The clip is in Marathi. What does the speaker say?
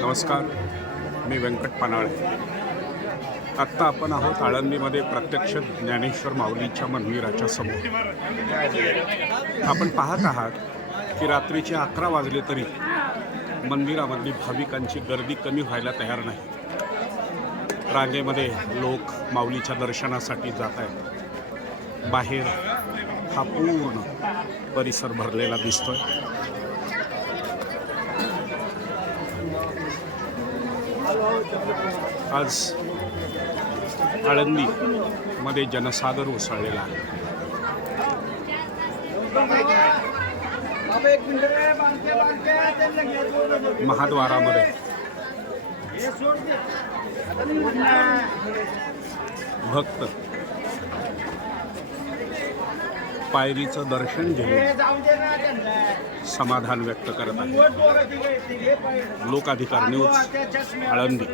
नमस्कार मी व्यंकट पानाळे. आत्ता आपण आहोत आळंदीमध्ये प्रत्यक्ष ज्ञानेश्वर माऊलीच्या मंदिराच्या समोर. आपण पाहत आहात की रात्रीचे अकरा वाजले तरी मंदिरामधली भाविकांची गर्दी कमी व्हायला तयार नाही. रांगेमध्ये लोक माऊलीच्या दर्शनासाठी जात आहेत. बाहेर हा पूर्ण परिसर भरलेला दिसतोय. आज आळंदीमध्ये जनसागर उसळलेला आहे. महाद्वारामध्ये. भक्त पायरीचं दर्शन घेऊन समाधान व्यक्त करत आहे. लोकाधिकार न्यूज आळंदी.